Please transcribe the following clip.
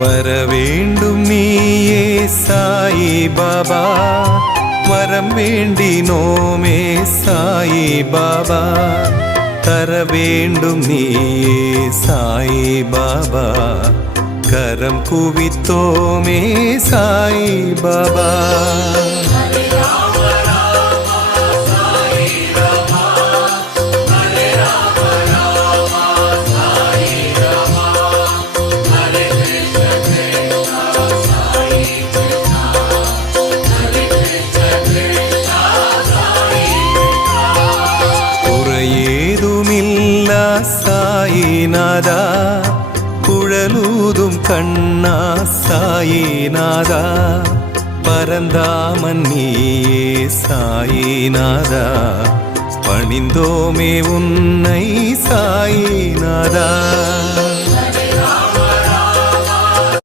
வரவேண்டும் நீயே சாயி பாபா, வரம் வேண்டினோமே சாயி பாபா, தர வேண்டும் நீயே சாயி பாபா, கரம் குவித்தோமே சாயி பாபா. குறையேதுமில்லா சாயிநாதா, குழலூதும் கண்ணா சாயிநாதா, பரந்தாமன் நீயே சாயிநாதா, பணிந்தோமே உன்னை சாயிநாதா.